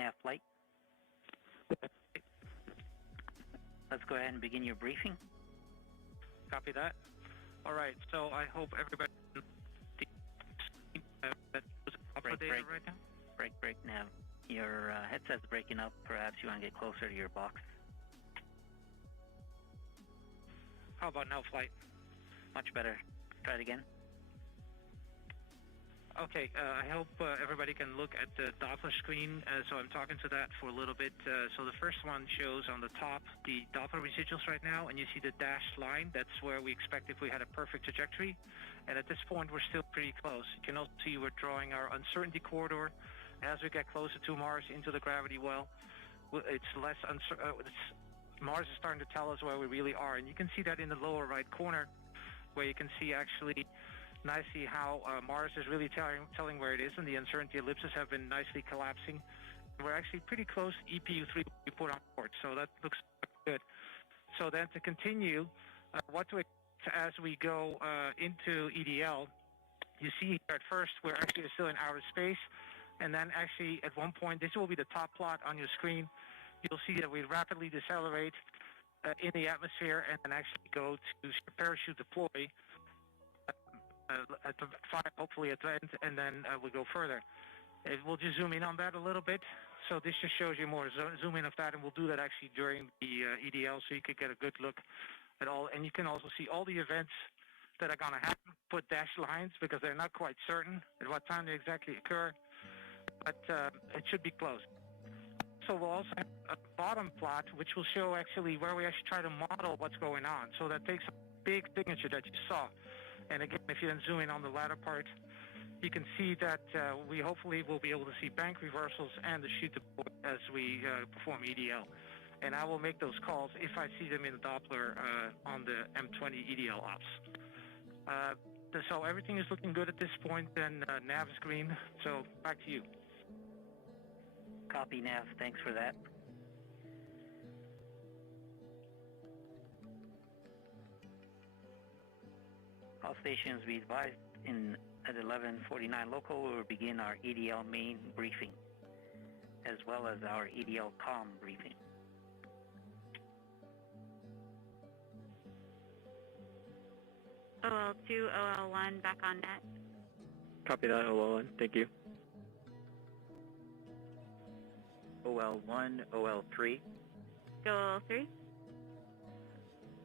nav flight. Let's go ahead and begin your briefing. Copy that. All right, so I hope everybody break right now. Break now. Your headset's breaking up. Perhaps you want to get closer to your box. How about now flight? Much better. Try it again. Okay, I hope everybody can look at the Doppler screen. So I'm talking to that for a little bit. So the first one shows on the top the Doppler residuals right now, and you see the dashed line. That's where we expect if we had a perfect trajectory. And at this point, we're still pretty close. You can also see we're drawing our uncertainty corridor. As we get closer to Mars into the gravity well, it's less Mars is starting to tell us where we really are. And you can see that in the lower right corner, where you can see actually nicely how Mars is really telling where it is, and the uncertainty ellipses have been nicely collapsing. We're actually pretty close to EPU3 we put on board, so that looks good. So then to continue, what to expect as we go into EDL, you see here at first we're actually still in outer space, and then actually at one point, this will be the top plot on your screen, you'll see that we rapidly decelerate in the atmosphere and then actually go to parachute deploy, hopefully at the end, and then we'll go further. We'll just zoom in on that a little bit. So this just shows you more zoom in of that, and we'll do that actually during the EDL, so you could get a good look at all. And you can also see all the events that are going to happen. Put dashed lines because they're not quite certain at what time they exactly occur, but it should be close. So we'll also have a bottom plot, which will show actually where we actually try to model what's going on. So that takes a big signature that you saw. And again, if you then zoom in on the latter part, you can see that we hopefully will be able to see bank reversals and the chute deploy as we perform EDL. And I will make those calls if I see them in the Doppler on the M20 EDL ops. So everything is looking good at this point, and nav is green. So back to you. Copy, Nav. Thanks for that. All stations be advised at 11:49 local, we will begin our EDL main briefing, as well as our EDL comm briefing. OL2, OL1, back on net. Copy that, OL1. Thank you. OL1, OL3. Go OL3.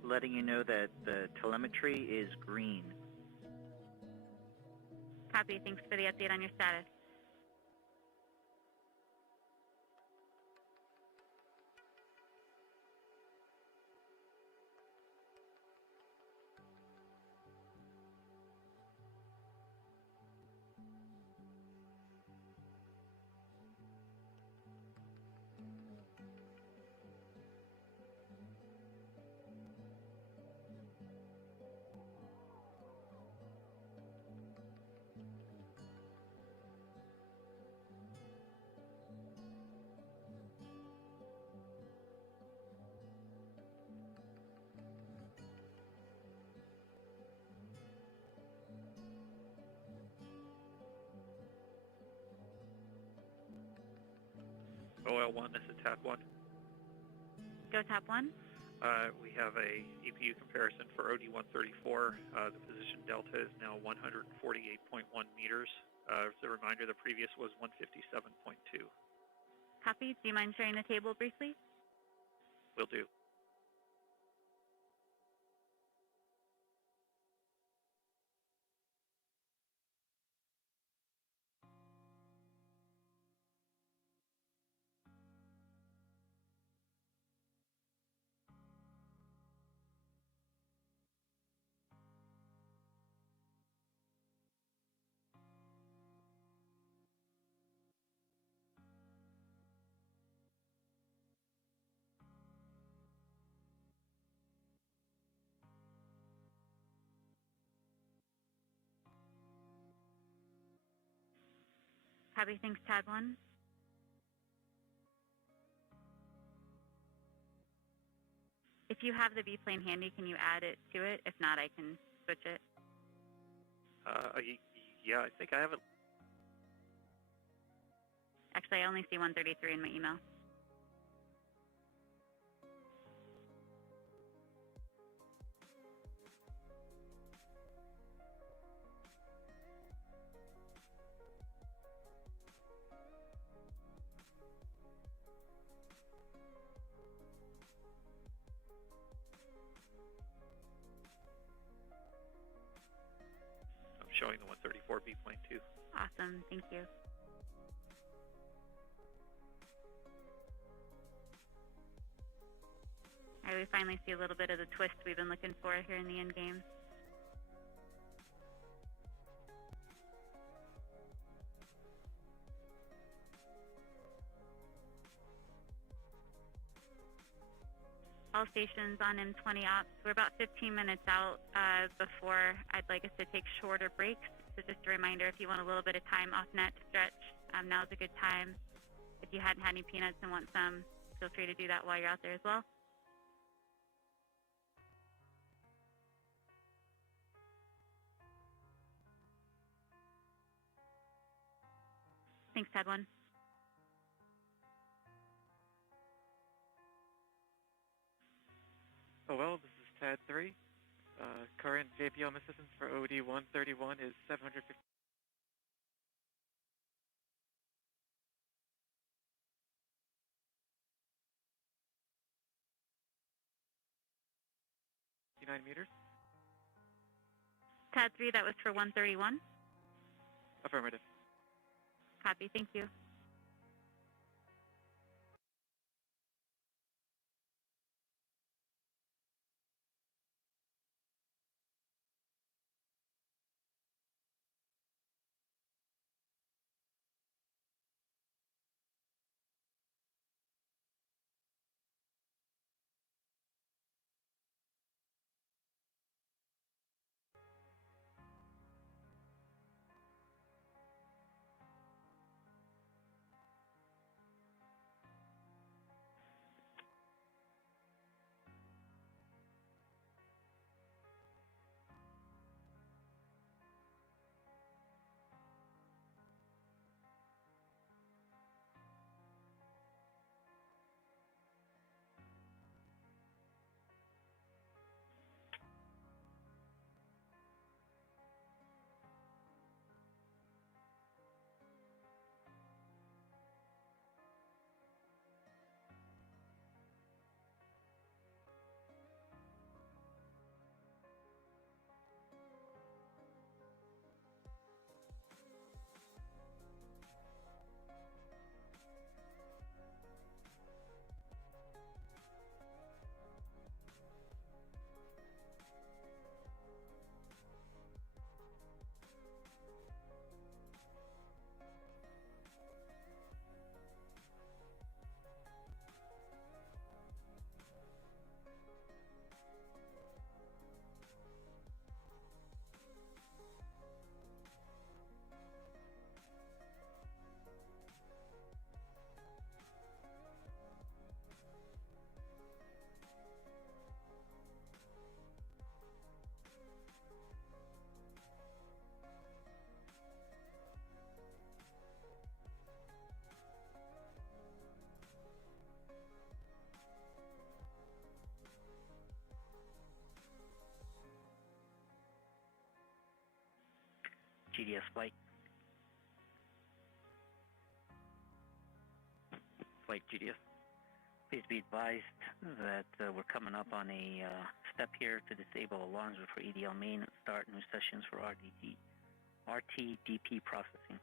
Letting you know that the telemetry is green. Copy. Thanks for the update on your status. OL1, this is Tab 1. Go Tab 1. We have a EPU comparison for OD-134. The position delta is now 148.1 meters. As a reminder, the previous was 157.2. Copy. Do you mind sharing the table briefly? Will do. Copy. Thanks, Tab 1. If you have the B-plane handy, can you add it to it? If not, I can switch it. Yeah, I think I have it. Actually, I only see 133 in my email. I'm showing the 134 B-plane too. Awesome, thank you. All right, we finally see a little bit of the twist we've been looking for here in the end game. All stations on M20 ops. We're about 15 minutes out before I'd like us to take shorter breaks. So just a reminder, if you want a little bit of time off net to stretch, now's a good time. If you hadn't had any peanuts and want some, feel free to do that while you're out there as well. Thanks, Ted 1. Oh, well, this is TAD 3. Current JPM assistance for OD 131 is 759 meters. TAD 3, that was for 131. Affirmative. Copy, thank you. GDS flight. Flight GDS. Please be advised that we're coming up on a step here to disable alarms for EDL main and start new sessions for RTDP processing.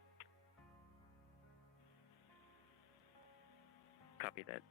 Copy that.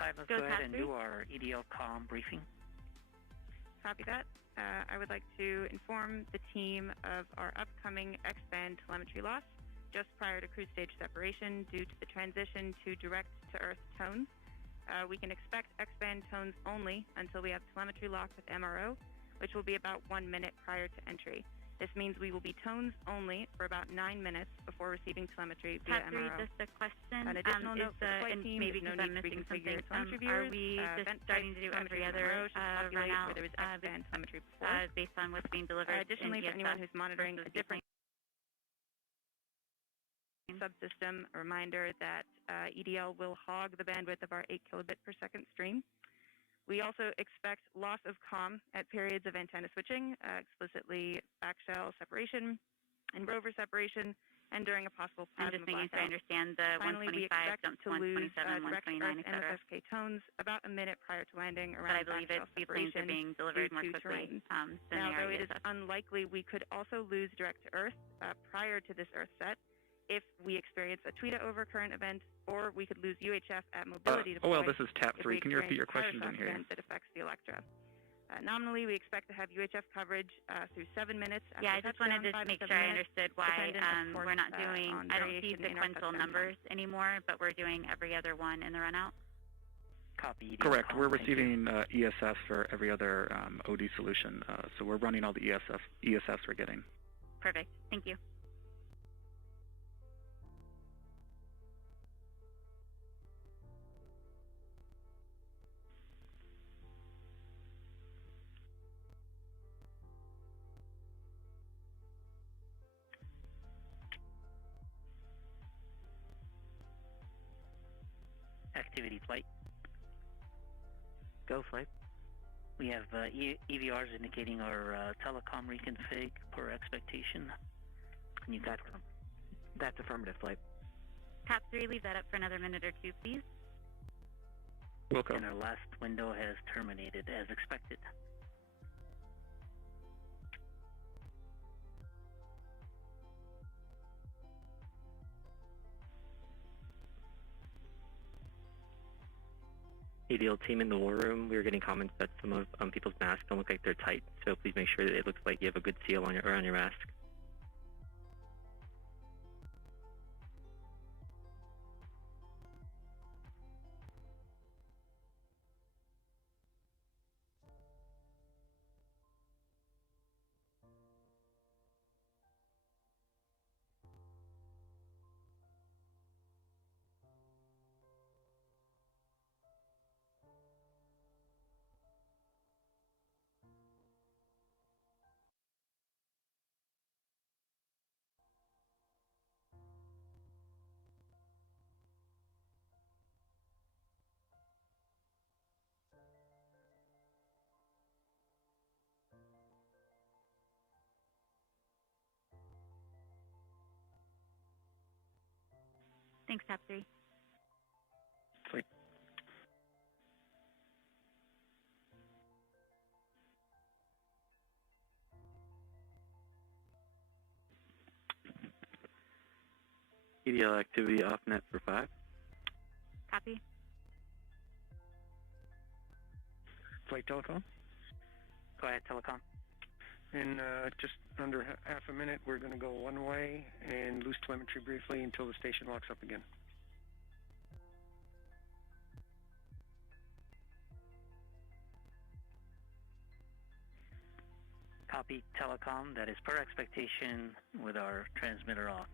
time, let's Go go ahead and Patrick. do our EDL comm briefing. Copy that. I would like to inform the team of our upcoming X-band telemetry loss just prior to cruise stage separation due to the transition to direct-to-Earth tones. We can expect X-band tones only until we have telemetry lock with MRO, which will be about 1 minute prior to entry. This means we will be tones only for about 9 minutes before receiving telemetry via Patrick, MRO. just a question. An additional note for the flight and team, maybe no because I'm need to missing reconfigure something. telemetry Are viewers. we just Vent starting to do telemetry every from other MRO should populate run out where there was X-band telemetry before. based on what's being delivered? Additionally, in for anyone ESS who's monitoring a versus different subsystem, a reminder that EDL will hog the bandwidth of our 8 kilobit per second stream. We also expect loss of comm at periods of antenna switching, explicitly backshell separation and rover separation, and during a possible I'm plasma just making sure I blackout. understand the Finally, we 125 expect jump to to lose 127, direct 129, Earth etc. NSFK tones about a minute prior to landing But I around believe it, backshell these planes are separation being delivered more due to quickly terrain. than Now, they are though it is ESS. unlikely, we could also lose direct to Earth prior to this Earth set if we experience a tweeta overcurrent event, or we could lose UHF at mobility deploy. well, this is TAP if 3. we Can you repeat your experience question? a Didn't hear you. event that affects the Electra. Nominally, we expect to have UHF coverage through 7 minutes. Yeah, I just wanted to make sure I understood why dependent, of course, we're not doing, on I don't see variation in our sequential touchdown numbers anymore, but we're doing every other one in the run out. Copy. EDL Correct. comm, We're thank you. receiving ESS for every other OD solution, so we're running all the ESS we're getting. Perfect. Thank you. Activity flight. Go flight. We have EVRs indicating our telecom reconfig per expectation. Can you confirm? That's affirmative flight. Top 3, leave that up for another minute or two, please. Wilco. And our last window has terminated as expected. ADL team in the war room, we were getting comments that some of people's masks don't look like they're tight, so please make sure that it looks like you have a good seal on your mask. Thanks, Top 3. Flight. ADL activity off net for 5. Copy. Flight telecom. Go ahead, telecom. In just under half a minute, we're going to go one way and lose telemetry briefly until the station locks up again. Copy, telecom. That is per expectation with our transmitter off.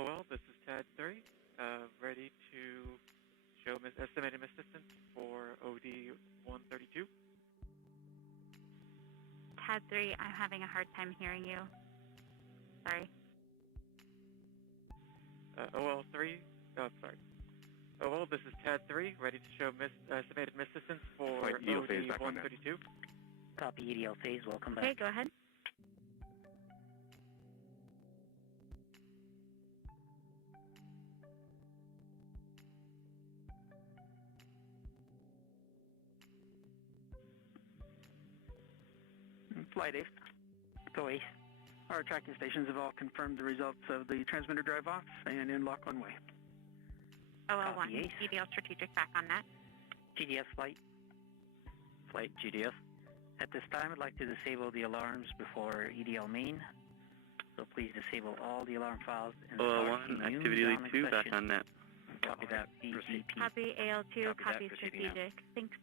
OL, this is TAD 3, ready to show estimated assistance for OD 132. TAD 3, I'm having a hard time hearing you. Sorry. OL 3, sorry. OL, this is TAD 3, ready to show estimated assistance for OD 132. Copy EDL phase, welcome back. Okay, go ahead. Flight Ace. Go Ace. Our tracking stations have all confirmed the results of the transmitter drive-off and in lock one way. OL1, Ace. EDL strategic back on that. GDS flight. Flight GDS. At this time, I'd like to disable the alarms before EDL main. So please disable all the alarm files. OL1, activity lead 2, back on net. Copy that. BGP. Copy AL2, copy proceeding out. strategic. Thanks.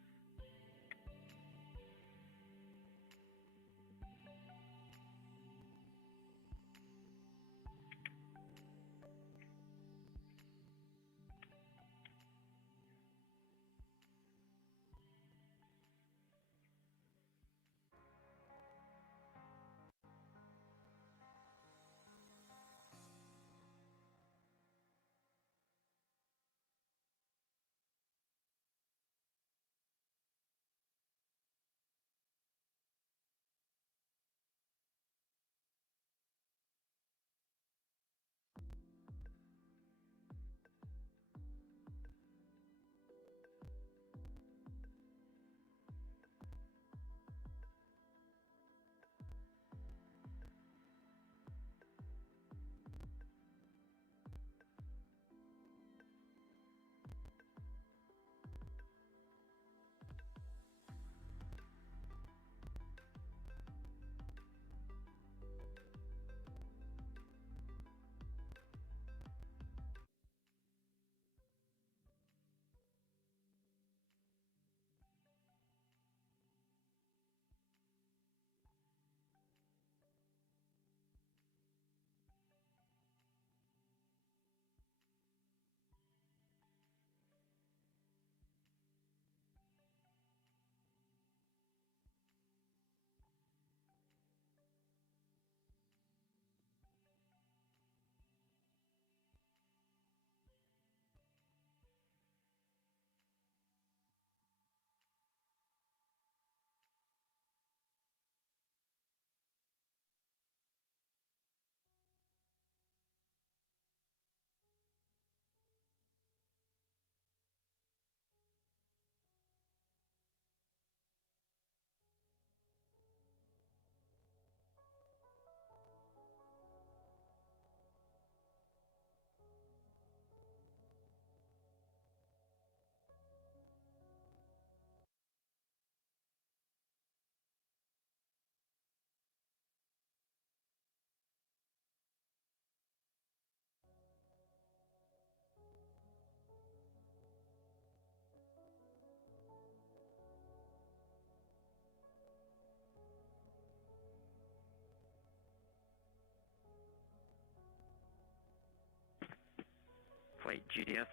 Flight GDS.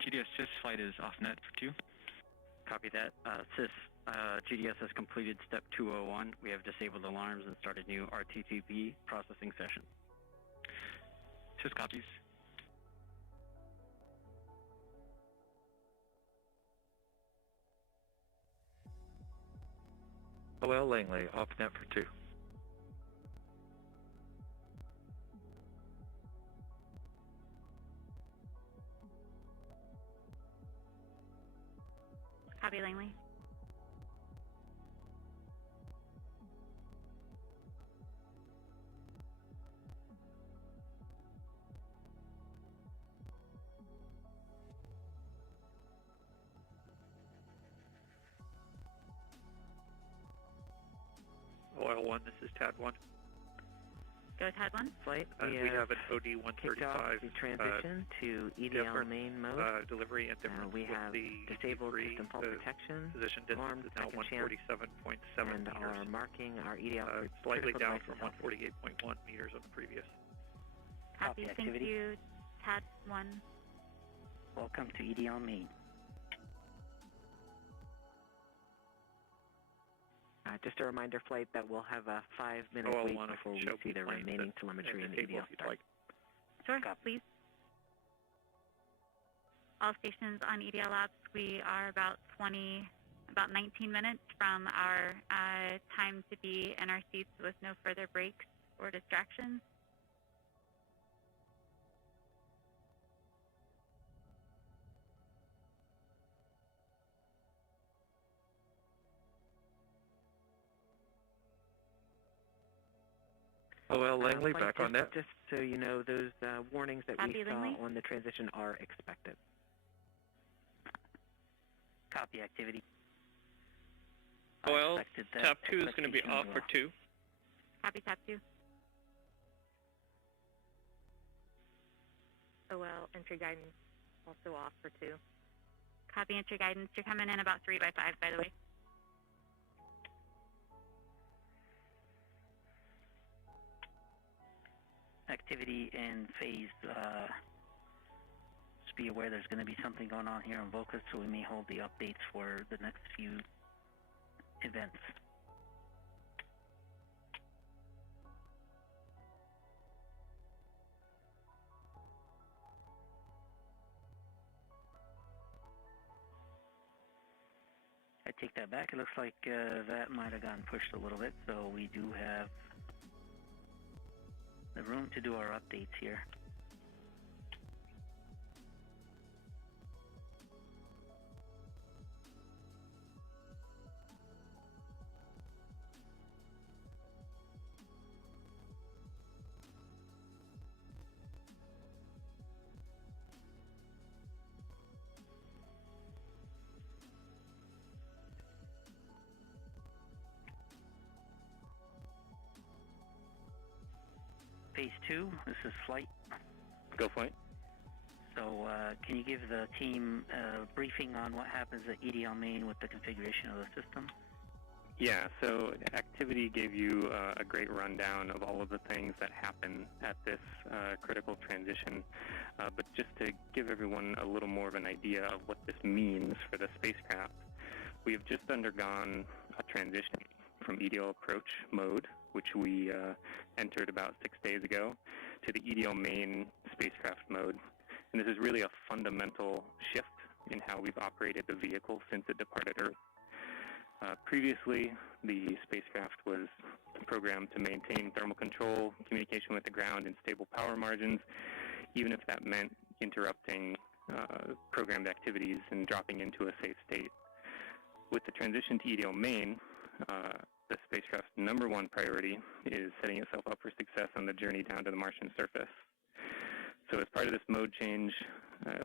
GDS SIS flight is off net for 2. Copy that. SIS, GDS has completed step 201. We have disabled alarms and started new RTTP processing session. SIS copies. OL Langley, off net for 2. Copy Langley. OL1, this is TAD 1. Go TAD 1. Flight, we have an kicked off OD-135 the transition to EDL main mode. delivery and difference We with have the disabled D3, system fault the protection, position distance armed is now second chance, 147.7 and meters. are marking our EDL Slightly critical down devices from healthy. 148.1 meters on the previous. Copy. Thank activity. you. TAD 1. Welcome to EDL main. Just a reminder, flight, that we'll have a 5-minute wait before we see the remaining telemetry and EDL start. Sure, please. All stations on EDL ops, we are about 19 minutes from our time to be in our seats with no further breaks or distractions. Well, Langley, back on net. Just so you know, those warnings that we saw on the transition are expected. Copy activity. Well, Tap 2 is going to be off for 2. Copy Tap 2. OL, entry guidance, also off for 2. Copy entry guidance. You're coming in about 3 by 5, by the way. Activity in phase, just be aware there's going to be something going on here on Vocus, so we may hold the updates for the next few events. I take that back. It looks like that might have gotten pushed a little bit, so we do have the room to do our updates here. Phase 2, this is flight. Go flight. So can you give the team a briefing on what happens at EDL main with the configuration of the system? Yeah, so activity gave you a great rundown of all of the things that happen at this critical transition. But just to give everyone a little more of an idea of what this means for the spacecraft, we have just undergone a transition from EDL approach mode, which we entered about 6 days ago, to the EDL main spacecraft mode. And this is really a fundamental shift in how we've operated the vehicle since it departed Earth. Previously, the spacecraft was programmed to maintain thermal control, communication with the ground, and stable power margins, even if that meant interrupting programmed activities and dropping into a safe state. With the transition to EDL main, the spacecraft's #1 priority is setting itself up for success on the journey down to the Martian surface. So as part of this mode change,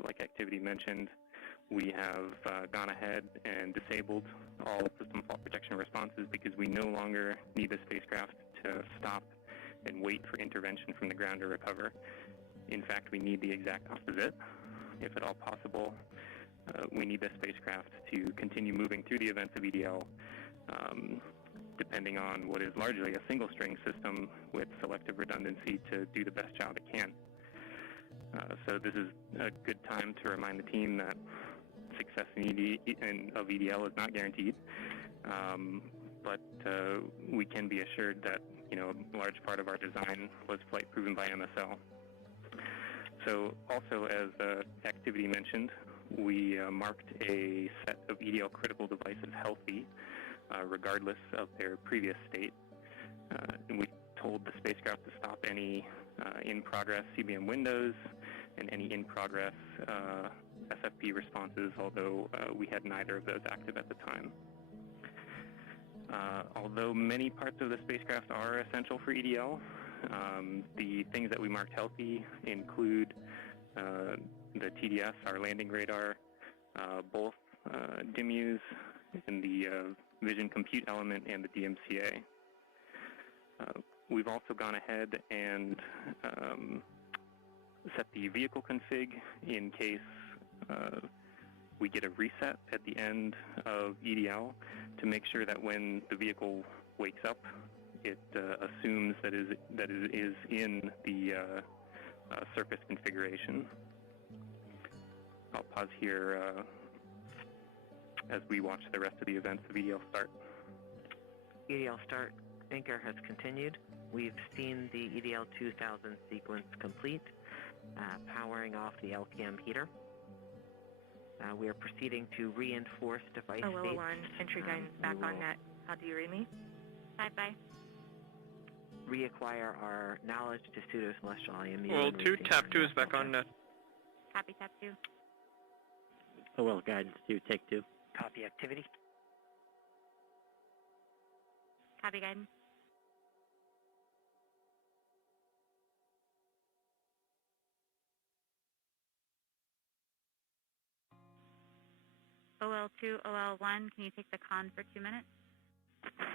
like activity mentioned, we have gone ahead and disabled all system fault protection responses because we no longer need the spacecraft to stop and wait for intervention from the ground to recover. In fact, we need the exact opposite. If at all possible, we need the spacecraft to continue moving through the events of EDL, depending on what is largely a single-string system with selective redundancy to do the best job it can. So this is a good time to remind the team that success of EDL is not guaranteed, but we can be assured that a large part of our design was flight-proven by MSL. So also, as activity mentioned, we marked a set of EDL critical devices healthy, regardless of their previous state. And we told the spacecraft to stop any in-progress CBM windows and any in-progress SFP responses, although we had neither of those active at the time. Although many parts of the spacecraft are essential for EDL, the things that we marked healthy include the TDS, our landing radar, both DIMUs, and the vision compute element, and the DMCA. We've also gone ahead and set the vehicle config in case we get a reset at the end of EDL to make sure that when the vehicle wakes up, it assumes that it is in the surface configuration. I'll pause here as we watch the rest of the events of EDL start. EDL start anchor has continued. We've seen the EDL 2000 sequence complete, powering off the LCAM heater. We are proceeding to reinforce device states. 001, entry guidance back on net. How do you read me? Bye-bye. Reacquire our knowledge to pseudo-celestial IMU. Well, 2, tap 2 is back on net. Copy, tap 2. Oh, well, guidance 2, take 2. Copy activity. Copy, guidance. OL2, OL1, can you take the con for 2 minutes?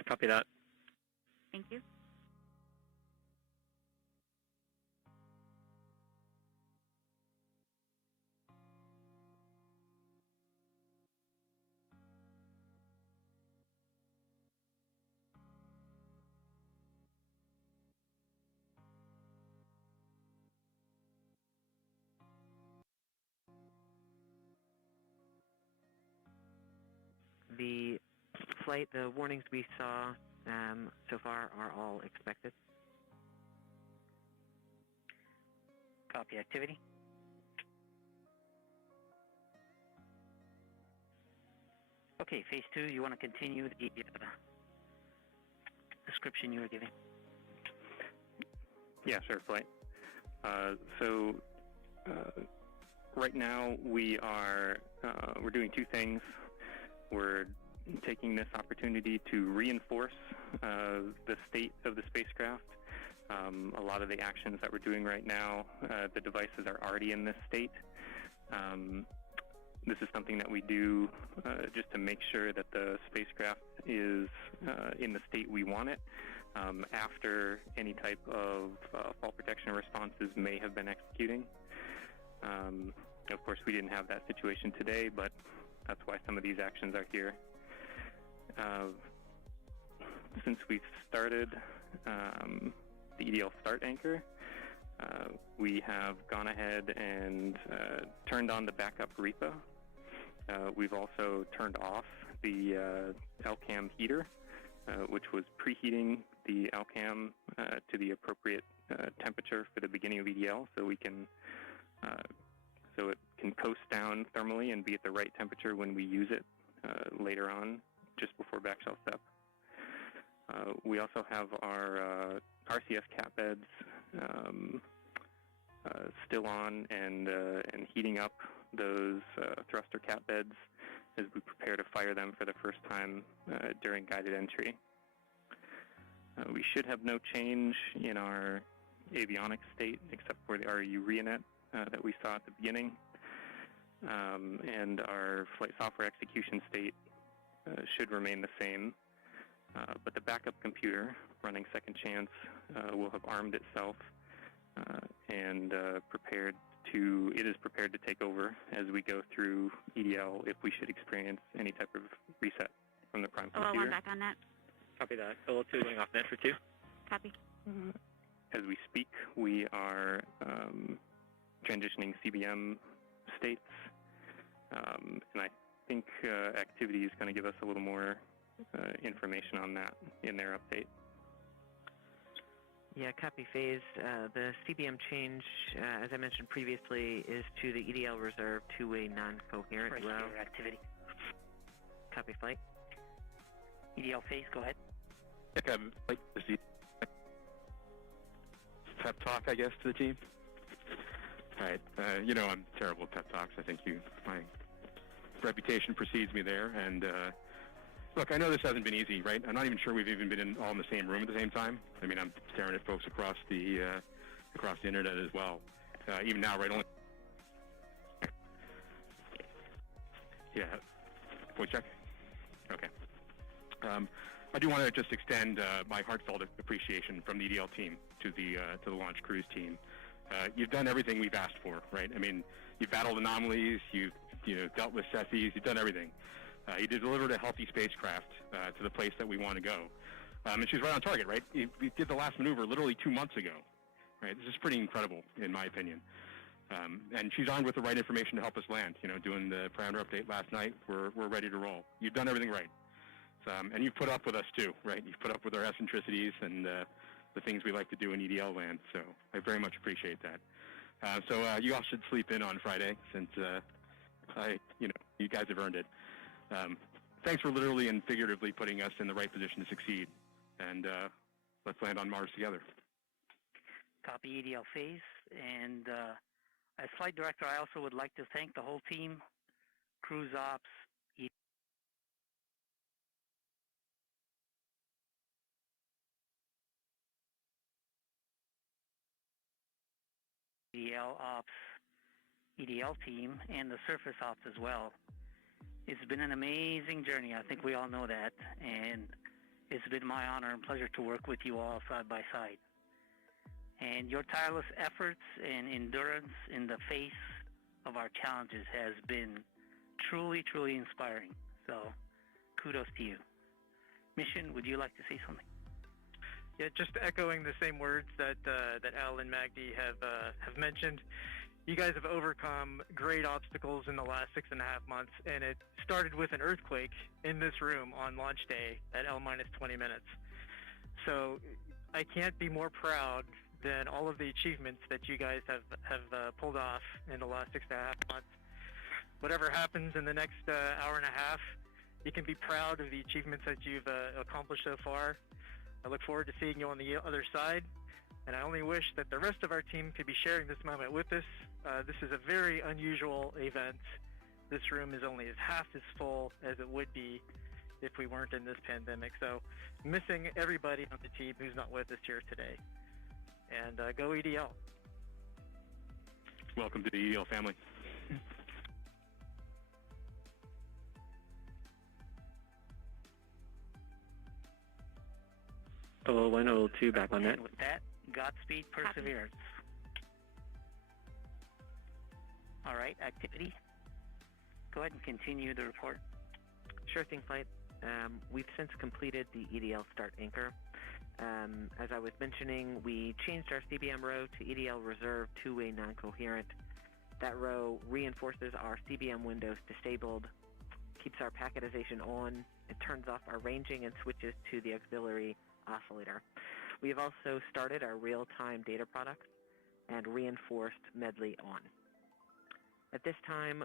Copy that. Thank you. The flight, the warnings we saw so far are all expected. Copy activity. Okay, phase 2, you want to continue the description you were giving? Yeah, sure, flight. Right now we're doing two things. We're taking this opportunity to reinforce the state of the spacecraft. A lot of the actions that we're doing right now, the devices are already in this state. This is something that we do just to make sure that the spacecraft is in the state we want it after any type of fault protection responses may have been executing. Of course, we didn't have that situation today, but that's why some of these actions are here. Since we've started the EDL start anchor, we have gone ahead and turned on the backup REPA. We've also turned off the LCAM heater, which was preheating the LCAM to the appropriate temperature for the beginning of EDL, so we can so it can coast down thermally and be at the right temperature when we use it later on, just before backshell step. We also have our RCS cat beds still on and heating up those thruster cat beds as we prepare to fire them for the first time during guided entry. We should have no change in our avionics state except for the RU REANET that we saw at the beginning, and our flight software execution state should remain the same, but the backup computer running Second Chance will have armed itself and it is prepared to take over as we go through EDL if we should experience any type of reset from the prime computer. OL1 back on net. Copy that. OL2 going off net for 2. Copy. As we speak, we are transitioning CBM states, and I think activity is going to give us a little more information on that in their update. Yeah, copy phase. The CBM change, as I mentioned previously, is to the EDL reserve two-way non-coherent route. Activity. Copy flight. EDL phase, go ahead. Pep talk, I guess, to the team. All right. You know, I'm terrible at pep talks. I think my reputation precedes me there. And look, I know this hasn't been easy, right? I'm not even sure we've even been all in the same room at the same time. I mean, I'm staring at folks across the internet as well. Even now, right? Only. Yeah. Voice check. Okay. I do want to just extend my heartfelt appreciation from the EDL team to the launch cruise team. You've done everything we've asked for, right? I mean, you've battled anomalies, you've dealt with SETIs, you've done everything. You delivered a healthy spacecraft to the place that we want to go. And she's right on target, right? We did the last maneuver literally 2 months ago, right? This is pretty incredible, in my opinion. And she's armed with the right information to help us land. Doing the parameter update last night, we're ready to roll. You've done everything right. And you've put up with us too, right? You've put up with our eccentricities and the things we like to do in EDL land. So I very much appreciate that. So you all should sleep in on Friday, since you guys have earned it. Thanks for literally and figuratively putting us in the right position to succeed. And let's land on Mars together. Copy EDL phase. And as flight director, I also would like to thank the whole team, cruise ops, EDL ops, EDL team, and the surface ops as well. It's been an amazing journey. I think we all know that. And it's been my honor and pleasure to work with you all side by side. And your tireless efforts and endurance in the face of our challenges has been truly, truly inspiring. So kudos to you. Mission, would you like to say something? Yeah, just echoing the same words that Al and Magdi have mentioned. You guys have overcome great obstacles in the last 6.5 months, and it started with an earthquake in this room on launch day at L-20 minutes. So I can't be more proud than all of the achievements that you guys have pulled off in the last 6.5 months. Whatever happens in the next hour and a half, you can be proud of the achievements that you've accomplished so far. I look forward to seeing you on the other side, and I only wish that the rest of our team could be sharing this moment with us. This is a very unusual event. This room is only half as full as it would be if we weren't in this pandemic. So missing everybody on the team who's not with us here today. And go EDL. Welcome to the EDL family. Oh, 102 back on net. And with that, Godspeed, Perseverance. All right, activity. Go ahead and continue the report. Sure thing, Flight. We've since completed the EDL start anchor. As I was mentioning, we changed our CBM row to EDL reserve two-way non-coherent. That row reinforces our CBM windows disabled, keeps our packetization on, and turns off our ranging and switches to the auxiliary oscillator. We have also started our real-time data products and reinforced Medley on. At this time,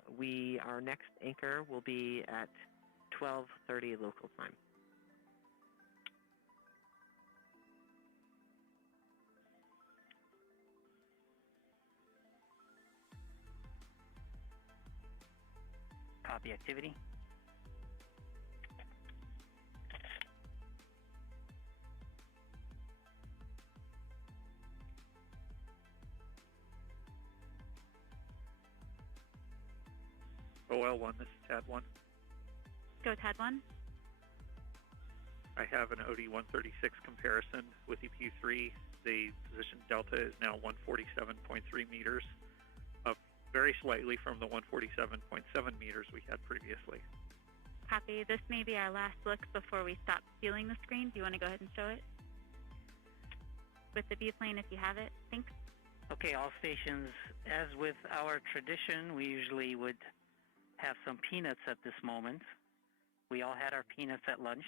our next anchor will be at 12:30 local time. Copy activity. OL1, this is TAD1. Go TAD1. I have an OD136 comparison with EPU3. The position delta is now 147.3 meters, up very slightly from the 147.7 meters we had previously. Copy. This may be our last look before we stop stealing the screen. Do you want to go ahead and show it? With the B-plane if you have it. Thanks. Okay, all stations, as with our tradition, we usually would have some peanuts at this moment. We all had our peanuts at lunch,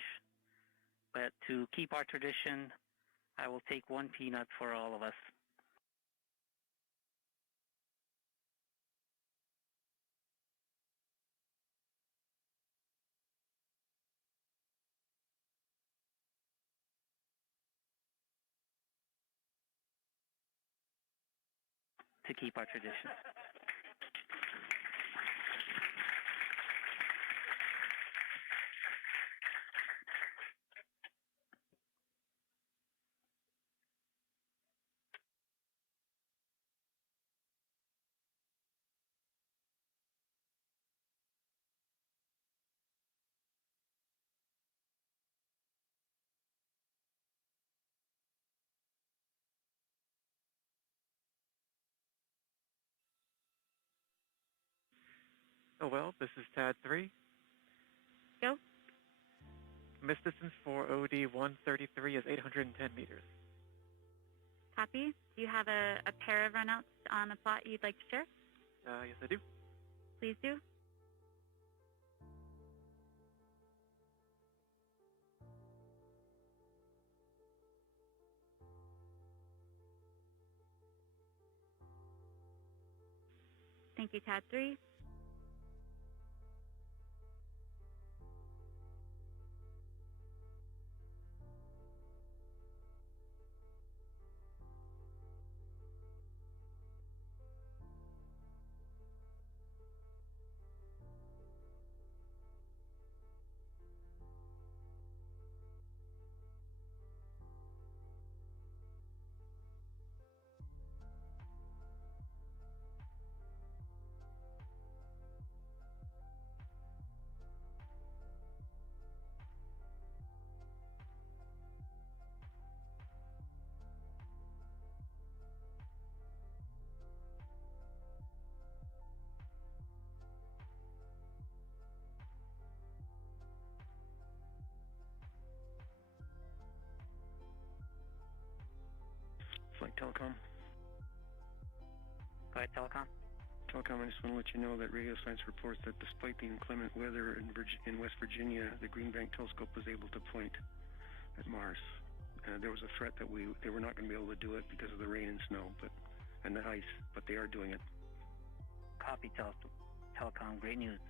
but to keep our tradition, I will take one peanut for all of us. To keep our tradition. Oh, well, this is TAD 3. Go. Missed distance for OD 133 is 810 meters. Copy. Do you have a pair of runouts on a plot you'd like to share? Yes, I do. Please do. Thank you, TAD 3. Flight Telecom. Go ahead, Telecom. Telecom, I just want to let you know that radio science reports that despite the inclement weather in West Virginia, the Green Bank telescope was able to point at Mars. There was a threat that they were not going to be able to do it because of the rain and snow, and the ice, but they are doing it. Copy, Telecom. Great news.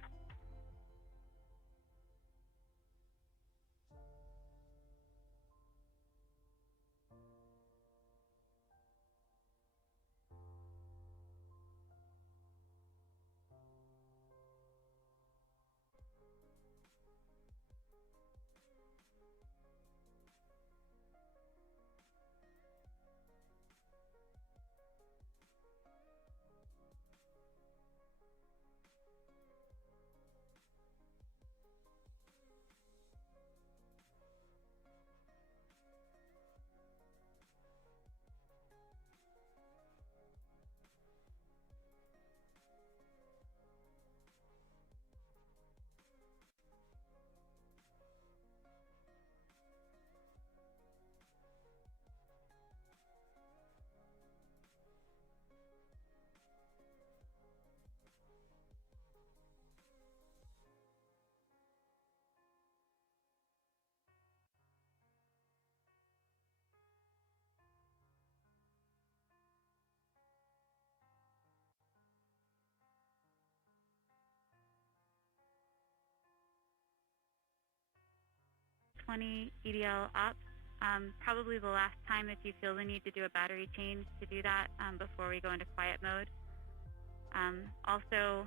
EDL ops. Probably the last time if you feel the need to do a battery change to do that before we go into quiet mode. Also,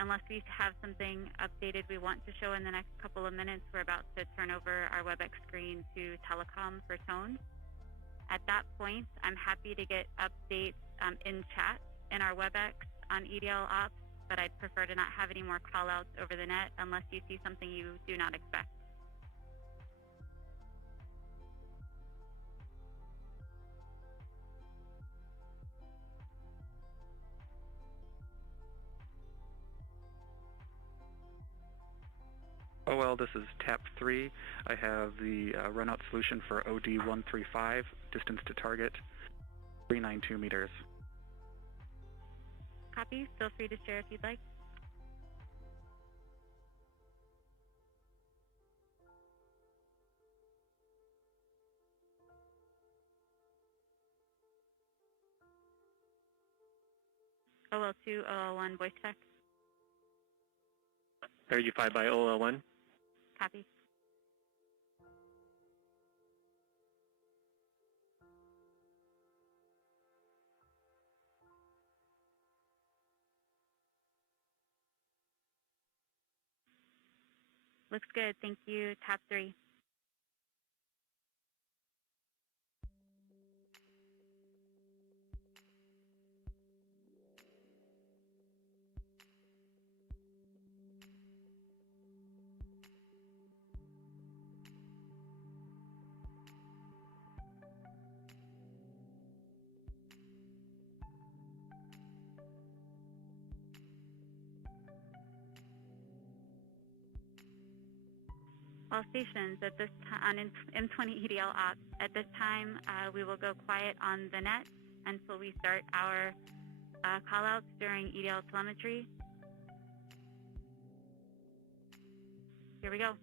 unless we have something updated we want to show in the next couple of minutes, we're about to turn over our WebEx screen to Telecom for tones. At that point, I'm happy to get updates in chat in our WebEx on EDL ops, but I'd prefer to not have any more callouts over the net unless you see something you do not expect. Oh, well, this is TAP 3. I have the runout solution for OD135, distance to target, 392 meters. Copy. Feel free to share if you'd like. OL2, OL1, voice check. Are you 5 by OL1? Copy. Looks good. Thank you. TAP 3. All stations at this on M20 EDL ops. At this time, we will go quiet on the net until we start our callouts during EDL telemetry. Here we go.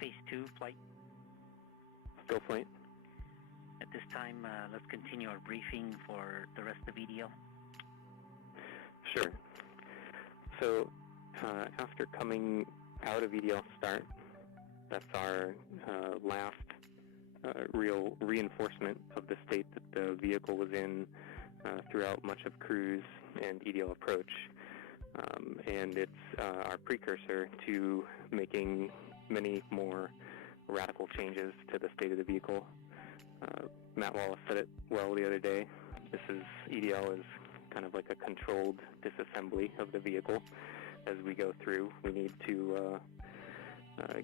Phase 2 flight. Go flight. At this time, let's continue our briefing for the rest of EDL. Sure. So, after coming out of EDL start, that's our last real reinforcement of the state that the vehicle was in throughout much of cruise and EDL approach. And it's our precursor to making many more radical changes to the state of the vehicle. Matt Wallace said it well the other day. This is EDL is kind of like a controlled disassembly of the vehicle. As we go through, we need to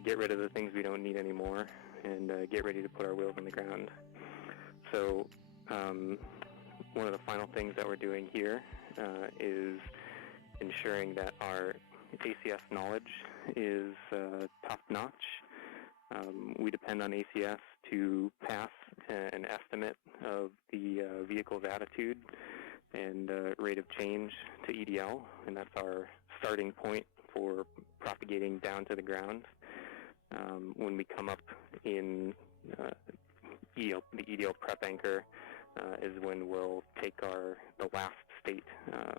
get rid of the things we don't need anymore and get ready to put our wheels on the ground. So one of the final things that we're doing here is ensuring that our ACS knowledge is top-notch. We depend on ACS to pass an estimate of the vehicle's attitude and rate of change to EDL, and that's our starting point for propagating down to the ground. When we come up in the EDL prep anchor is when we'll take the last state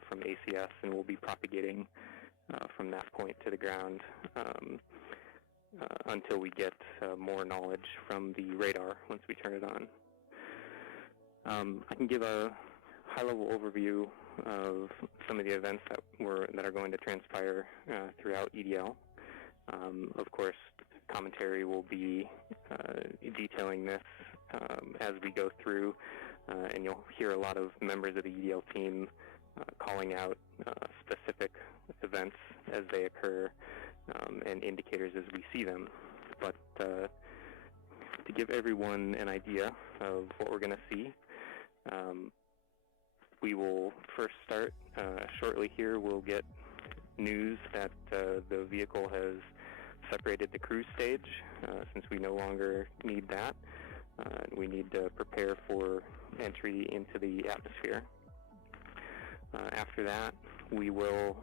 from ACS, and we'll be propagating from that point to the ground until we get more knowledge from the radar once we turn it on. I can give a high-level overview of some of the events that are going to transpire throughout EDL. Of course, commentary will be detailing this as we go through, and you'll hear a lot of members of the EDL team calling out specific events as they occur and indicators as we see them. But to give everyone an idea of what we're going to see, we will first start shortly here. We'll get news that the vehicle has separated the cruise stage since we no longer need that. We need to prepare for entry into the atmosphere. After that, we will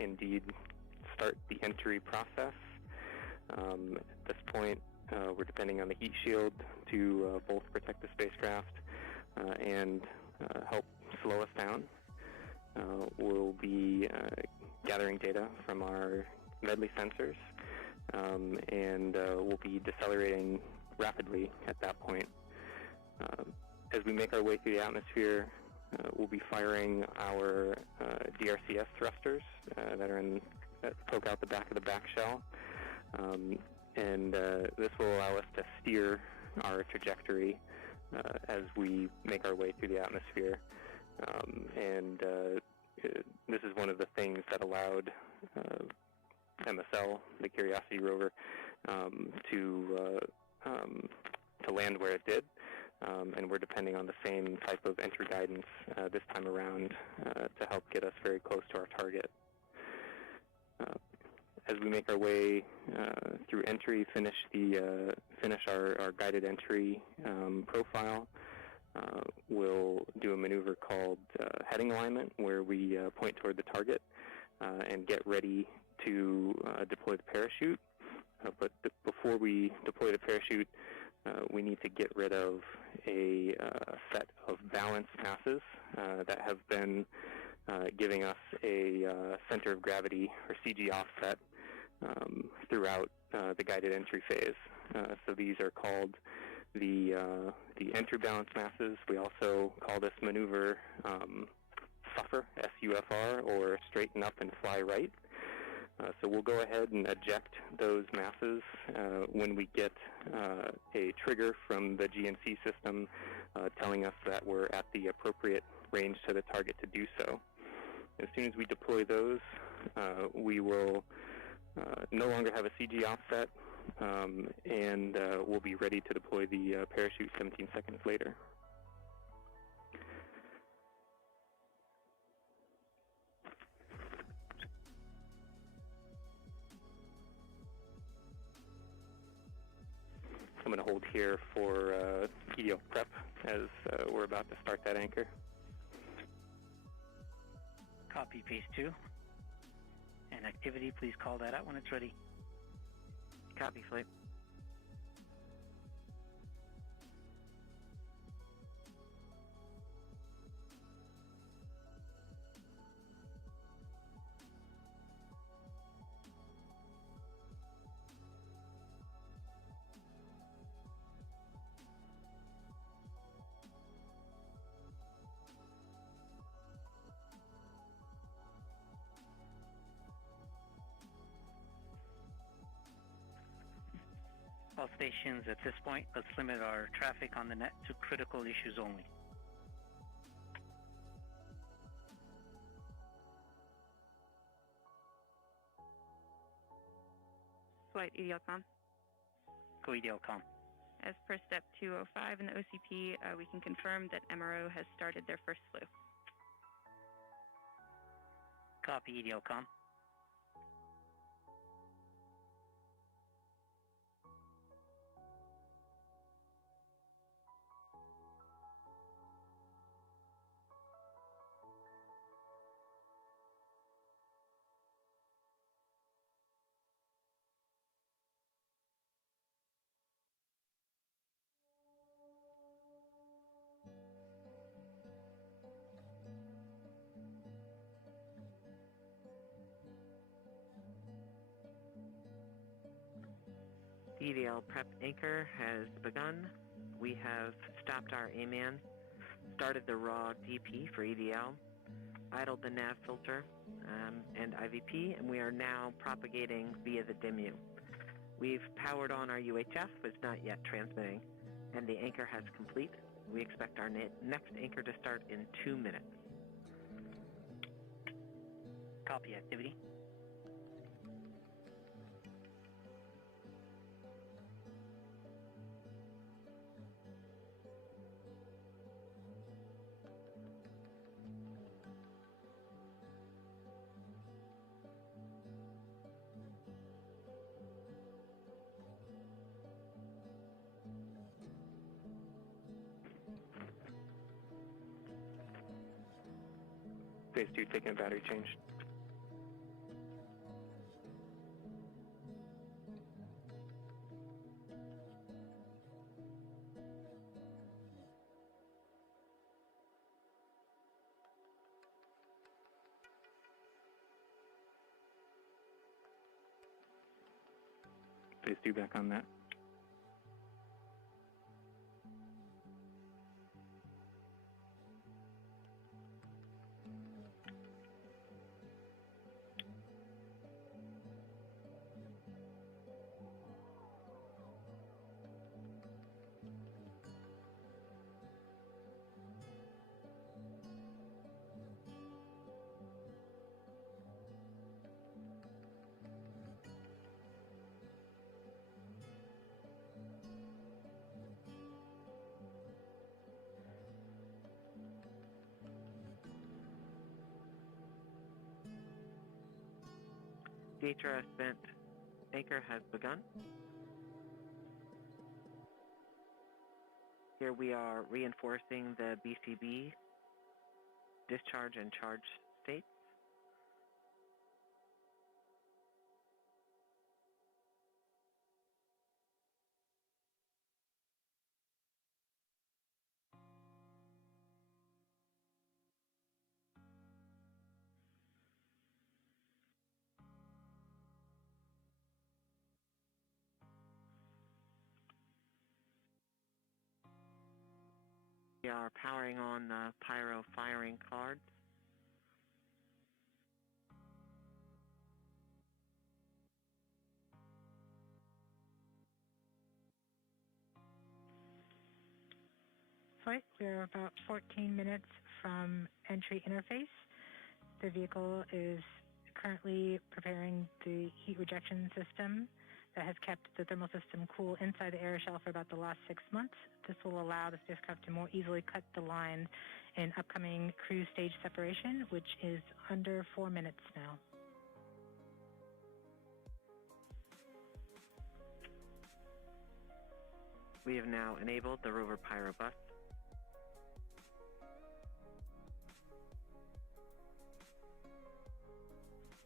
indeed start the entry process. At this point, we're depending on the heat shield to both protect the spacecraft and help slow us down. We'll be gathering data from our Medley sensors, and we'll be decelerating rapidly at that point. As we make our way through the atmosphere, we'll be firing our DRCS thrusters that poke out the back of the back shell, and this will allow us to steer our trajectory as we make our way through the atmosphere. This is one of the things that allowed MSL, the Curiosity rover, to land where it did. And we're depending on the same type of entry guidance this time around to help get us very close to our target. as we make our way through entry, finish our guided entry profile, we'll do a maneuver called heading alignment, where we point toward the target and get ready to deploy the parachute. But before we deploy the parachute, we need to get rid of a set of balance masses that have been giving us a center of gravity, or CG offset, throughout the guided entry phase. So these are called the entry balance masses. We also call this maneuver SUFR, S-U-F-R, or straighten up and fly right. So we'll go ahead and eject those masses when we get a trigger from the GNC system telling us that we're at the appropriate range to the target to do so. As soon as we deploy those, we will no longer have a CG offset, and we'll be ready to deploy the parachute 17 seconds later. I'm going to hold here for EDL prep as we're about to start that anchor. Copy phase 2. And activity, please call that out when it's ready. Copy, flight. All stations at this point, let's limit our traffic on the net to critical issues only. Flight EDLCOM. Go EDLCOM. As per step 205 in the OCP, we can confirm that MRO has started their first flu. Copy EDLCOM. EDL prep anchor has begun. We have stopped our AMAN, started the raw DP for EDL, idled the nav filter and IVP, and we are now propagating via the DIMU. We've powered on our UHF, but it's not yet transmitting, and the anchor has complete. We expect our next anchor to start in 2 minutes. Copy activity. Phase 2 taking a battery change. Phase 2 back on that. The HRS vent anchor has begun. Here we are reinforcing the BCB discharge and charge states. We are powering on the pyro firing cards. Flight, we're about 14 minutes from entry interface. The vehicle is currently preparing the heat rejection system that has kept the thermal system cool inside the air shell for about the last 6 months. This will allow the spacecraft to more easily cut the lines in upcoming cruise stage separation, which is under 4 minutes now. We have now enabled the rover pyro bus.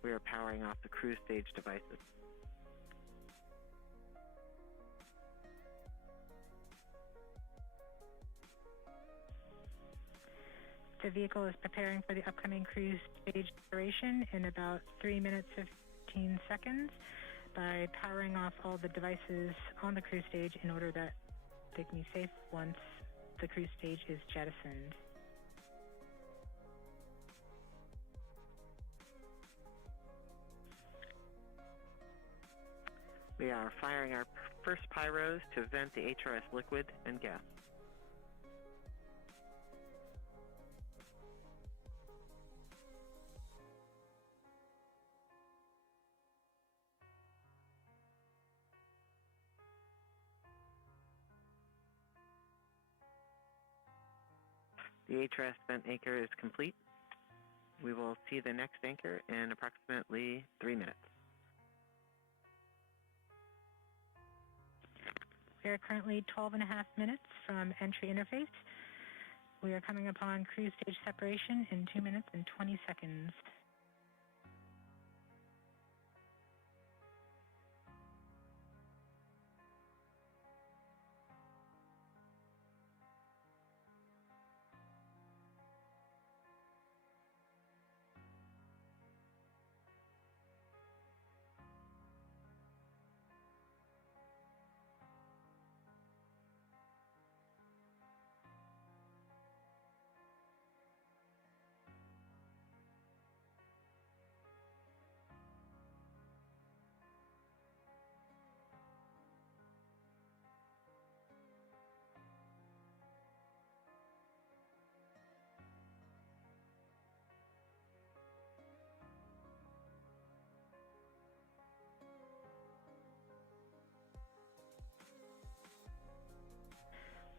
We are powering off the cruise stage devices. The vehicle is preparing for the upcoming cruise stage separation in about 3 minutes 15 seconds by powering off all the devices on the cruise stage in order that they can be safe once the cruise stage is jettisoned. We are firing our first pyros to vent the HRS liquid and gas. The HRS vent anchor is complete. We will see the next anchor in approximately 3 minutes. We are currently 12.5 minutes from entry interface. We are coming upon cruise stage separation in 2 minutes and 20 seconds.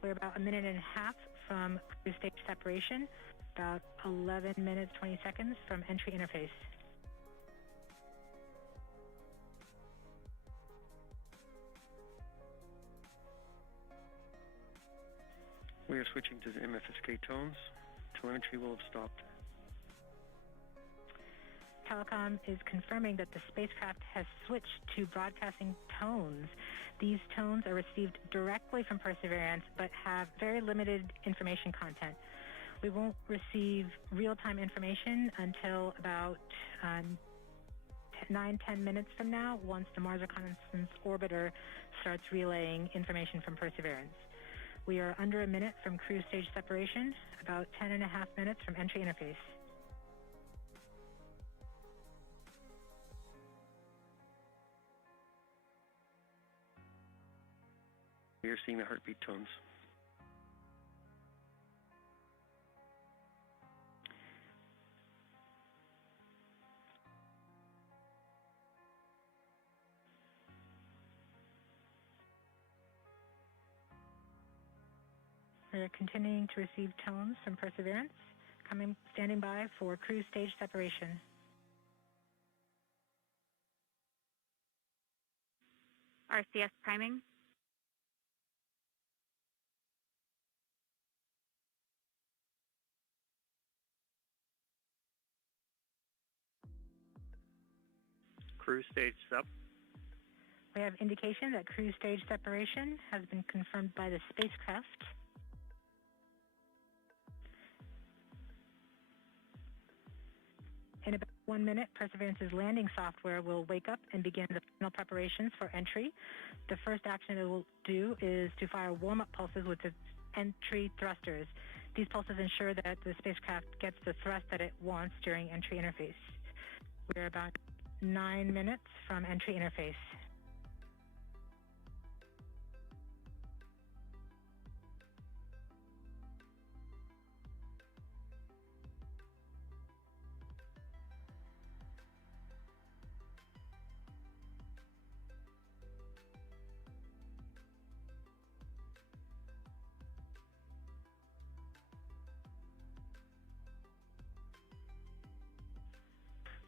We're about 1.5 minutes from cruise stage separation, about 11 minutes, 20 seconds from entry interface. We are switching to the MFSK tones. Telemetry will have stopped. Telecom is confirming that the spacecraft has switched to broadcasting tones. These tones are received directly from Perseverance, but have very limited information content. We won't receive real-time information until about 9-10 minutes from now, once the Mars Reconnaissance Orbiter starts relaying information from Perseverance. We are under 1 minute from cruise stage separation, about 10.5 minutes from entry interface. We are seeing the heartbeat tones. We are continuing to receive tones from Perseverance, standing by for cruise stage separation. RCS priming. Cruise stage sep. We have indication that cruise stage separation has been confirmed by the spacecraft. In about 1 minute, Perseverance's landing software will wake up and begin the final preparations for entry. The first action it will do is to fire warm-up pulses with its entry thrusters. These pulses ensure that the spacecraft gets the thrust that it wants during entry interface. We're about 9 minutes from entry interface.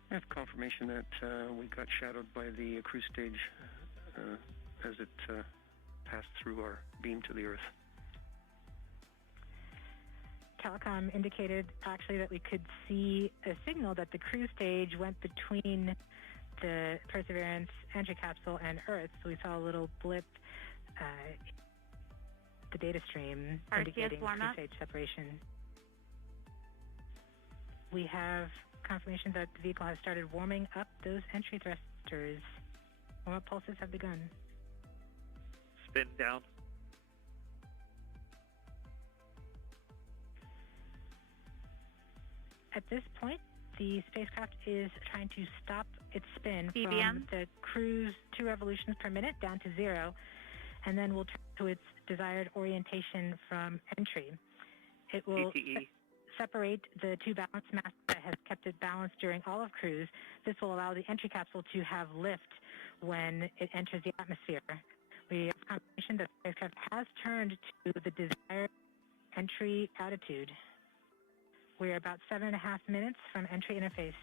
I have confirmation that we got shadowed by the cruise stage as it passed through our beam to the Earth. Telecom indicated actually that we could see a signal that the cruise stage went between the Perseverance entry capsule and Earth. So we saw a little blip, the data stream indicating cruise stage separation. We have confirmation that the vehicle has started warming up those entry thrusters. Warm-up pulses have begun. Spin down. At this point, the spacecraft is trying to stop its spin BBM. from the cruise 2 revolutions per minute down to 0, and then will turn to its desired orientation from entry. It will separate the 2 balance masses that has kept it balanced during all of cruise. This will allow the entry capsule to have lift when it enters the atmosphere. We have confirmation that the spacecraft has turned to the desired entry attitude. We are about 7.5 minutes from entry interface.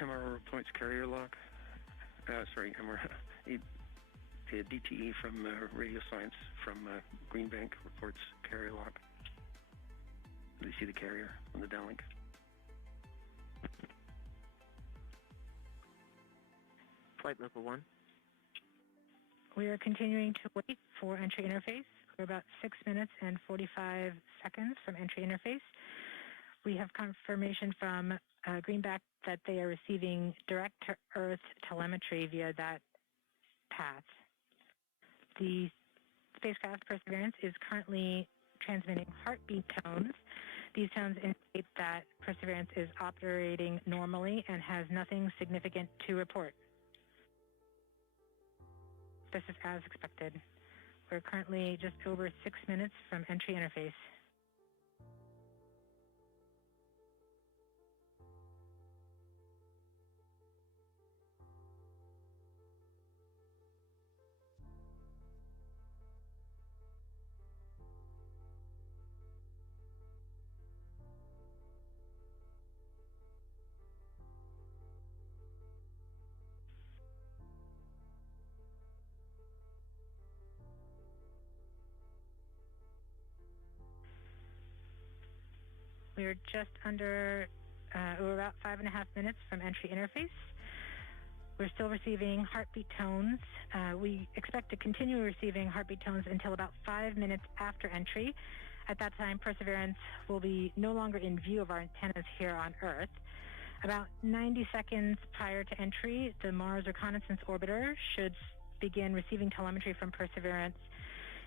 MRO reports carrier lock. The DTE from Radio Science from Green Bank reports carrier lock. Do you see the carrier on the downlink? Flight level 1. We are continuing to wait for entry interface. We're about 6 minutes and 45 seconds from entry interface. We have confirmation from Greenback that they are receiving direct-to-Earth telemetry via that path. The spacecraft Perseverance is currently transmitting heartbeat tones. These tones indicate that Perseverance is operating normally and has nothing significant to report. This is as expected. We're currently just over 6 minutes from entry interface. We're just under, we're about 5.5 minutes from entry interface. We're still receiving heartbeat tones. We expect to continue receiving heartbeat tones until about 5 minutes after entry. At that time, Perseverance will be no longer in view of our antennas here on Earth. About 90 seconds prior to entry, the Mars Reconnaissance Orbiter should begin receiving telemetry from Perseverance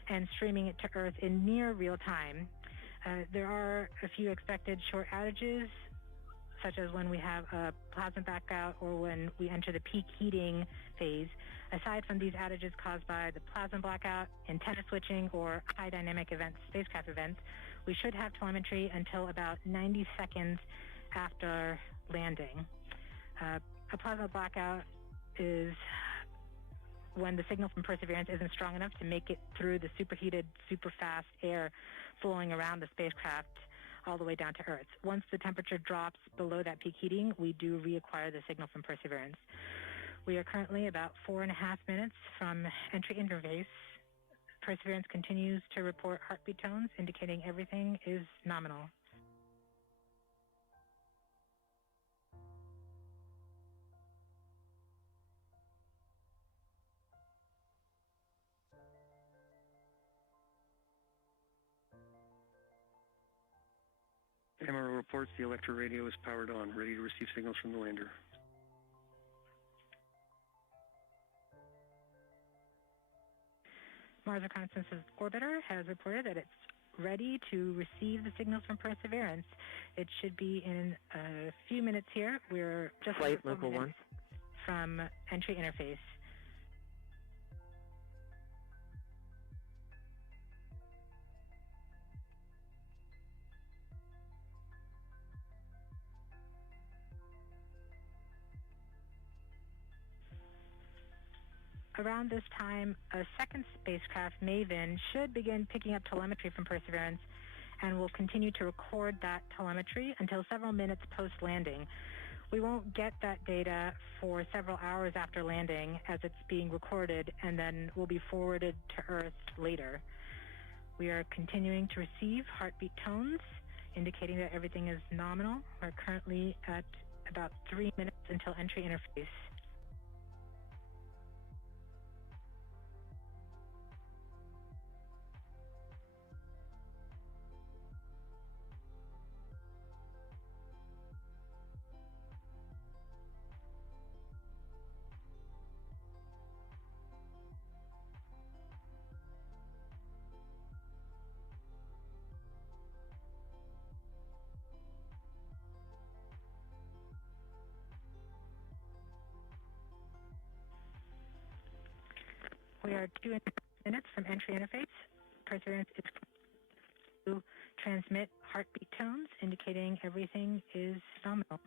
and streaming it to Earth in near real time. There are a few expected short outages, such as when we have a plasma blackout or when we enter the peak heating phase. Aside from these outages caused by the plasma blackout, antenna switching, or high dynamic events, spacecraft events, we should have telemetry until about 90 seconds after landing. A plasma blackout is when the signal from Perseverance isn't strong enough to make it through the superheated, super fast air flowing around the spacecraft all the way down to Earth. Once the temperature drops below that peak heating, we do reacquire the signal from Perseverance. We are currently about 4.5 minutes from entry interface. Perseverance continues to report heartbeat tones, indicating everything is nominal. MRO reports the electro radio is powered on, ready to receive signals from the lander. Mars Reconnaissance Orbiter has reported that it's ready to receive the signals from Perseverance. It should be in a few minutes here. We're just Flight Local 1 from entry interface. Around this time, a second spacecraft, MAVEN, should begin picking up telemetry from Perseverance and will continue to record that telemetry until several minutes post-landing. We won't get that data for several hours after landing as it's being recorded and then will be forwarded to Earth later. We are continuing to receive heartbeat tones, indicating that everything is nominal. We're currently at about 3 minutes until entry interface. We are 2.5 minutes from entry interface. Perseverance is to transmit heartbeat tones, indicating everything is nominal.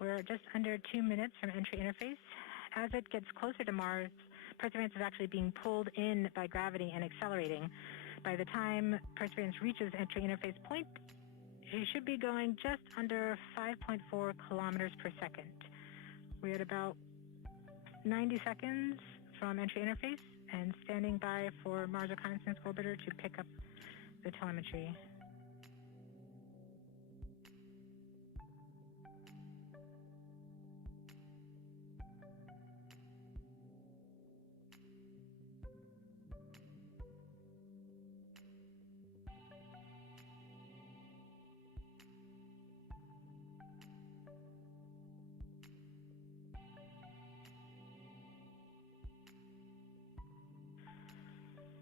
We're just under 2 minutes from entry interface. As it gets closer to Mars, Perseverance is actually being pulled in by gravity and accelerating. By the time Perseverance reaches entry interface point, she should be going just under 5.4 kilometers per second. We're at about 90 seconds from entry interface and standing by for Mars Reconnaissance Orbiter to pick up the telemetry.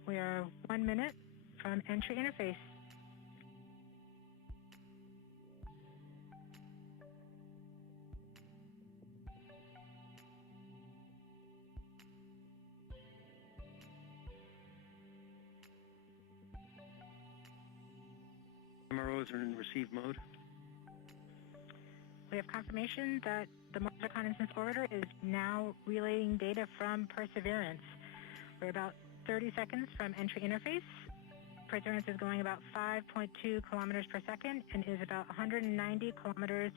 We are 1 minute from entry interface. MROs are in receive mode. We have confirmation that the Mars Reconnaissance Orbiter is now relaying data from Perseverance. We're about 30 seconds from entry interface. Perseverance is going about 5.2 kilometers per second and is about 190 kilometers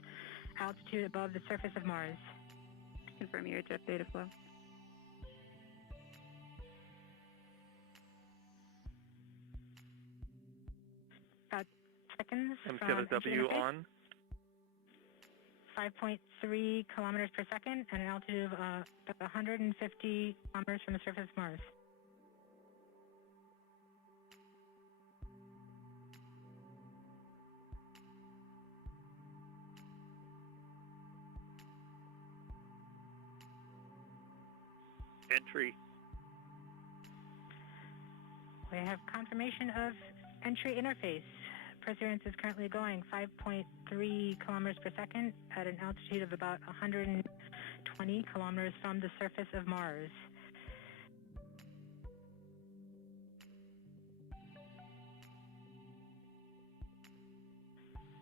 altitude above the surface of Mars. Confirm your jet data flow. About seconds from MTLW entry interface. on. 5.6 6.3 kilometers per second at an altitude of about 150 kilometers from the surface of Mars. Entry. We have confirmation of entry interface. Perseverance is currently going 5.3 kilometers per second at an altitude of about 120 kilometers from the surface of Mars.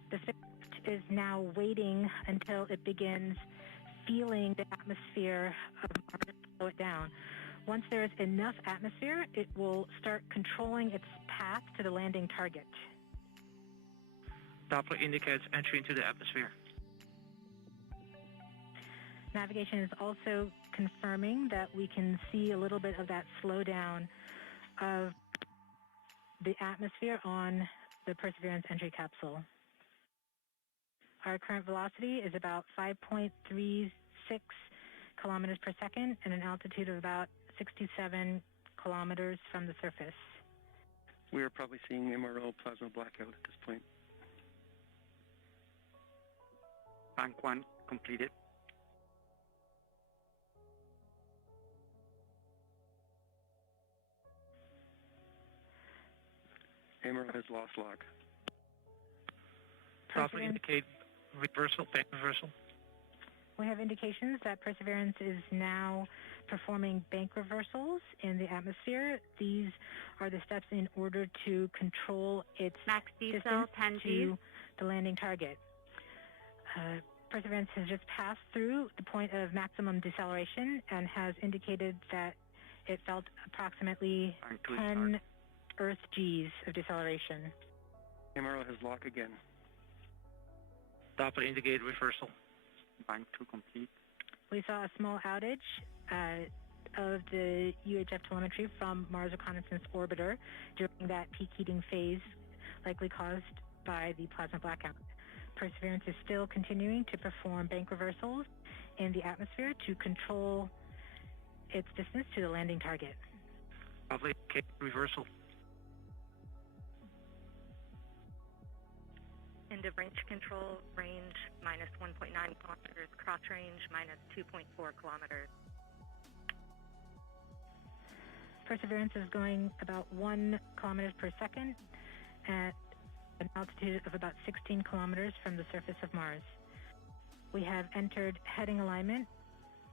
The spacecraft is now waiting until it begins feeling the atmosphere of Mars to slow it down. Once there is enough atmosphere, it will start controlling its path to the landing target. Doppler indicates entry into the atmosphere. Navigation is also confirming that we can see a little bit of that slowdown of the atmosphere on the Perseverance entry capsule. Our current velocity is about 5.36 kilometers per second and an altitude of about 67 kilometers from the surface. We are probably seeing MRO plasma blackout at this point. Bank 1 completed. MRO has lost lock. Doppler indicate reversal, bank reversal. We have indications that Perseverance is now performing bank reversals in the atmosphere. These are the steps in order to control its max distance 10 Gs to the landing target. Perseverance has just passed through the point of maximum deceleration and has indicated that it felt approximately 10 Earth Gs of deceleration. MRO has lock again. Doppler indicate reversal. Bank 2 complete. We saw a small outage of the UHF telemetry from Mars Reconnaissance Orbiter during that peak heating phase, likely caused by the plasma blackout. Perseverance is still continuing to perform bank reversals in the atmosphere to control its distance to the landing target. Doppler indicate reversal. End of range control, range minus 1.9 kilometers, cross range minus 2.4 kilometers. Perseverance is going about 1 kilometers per second at an altitude of about 16 kilometers from the surface of Mars. We have entered heading alignment,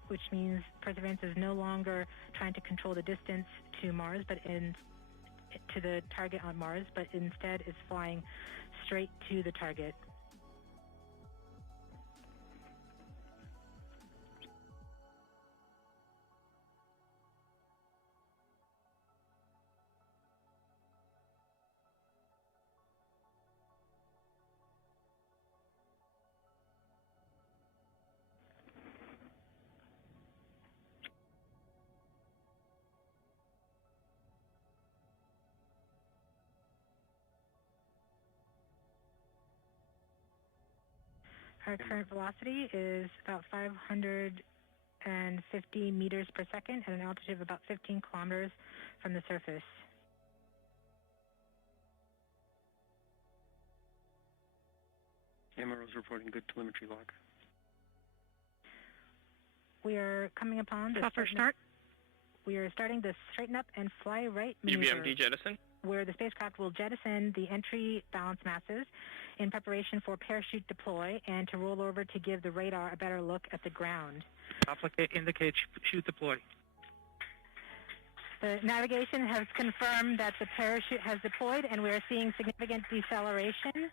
which means Perseverance is no longer trying to control the distance to Mars, but to the target on Mars, but instead is flying straight to the target. Our current velocity is about 550 meters per second at an altitude of about 15 kilometers from the surface. MRO is reporting good telemetry log. We are coming upon the start. We are starting the straighten up and fly right maneuver, UBMD jettison. where the spacecraft will jettison the entry balance masses in preparation for parachute deploy and to roll over to give the radar a better look at the ground. Doppler indicates chute deploy. The navigation has confirmed that the parachute has deployed and we are seeing significant deceleration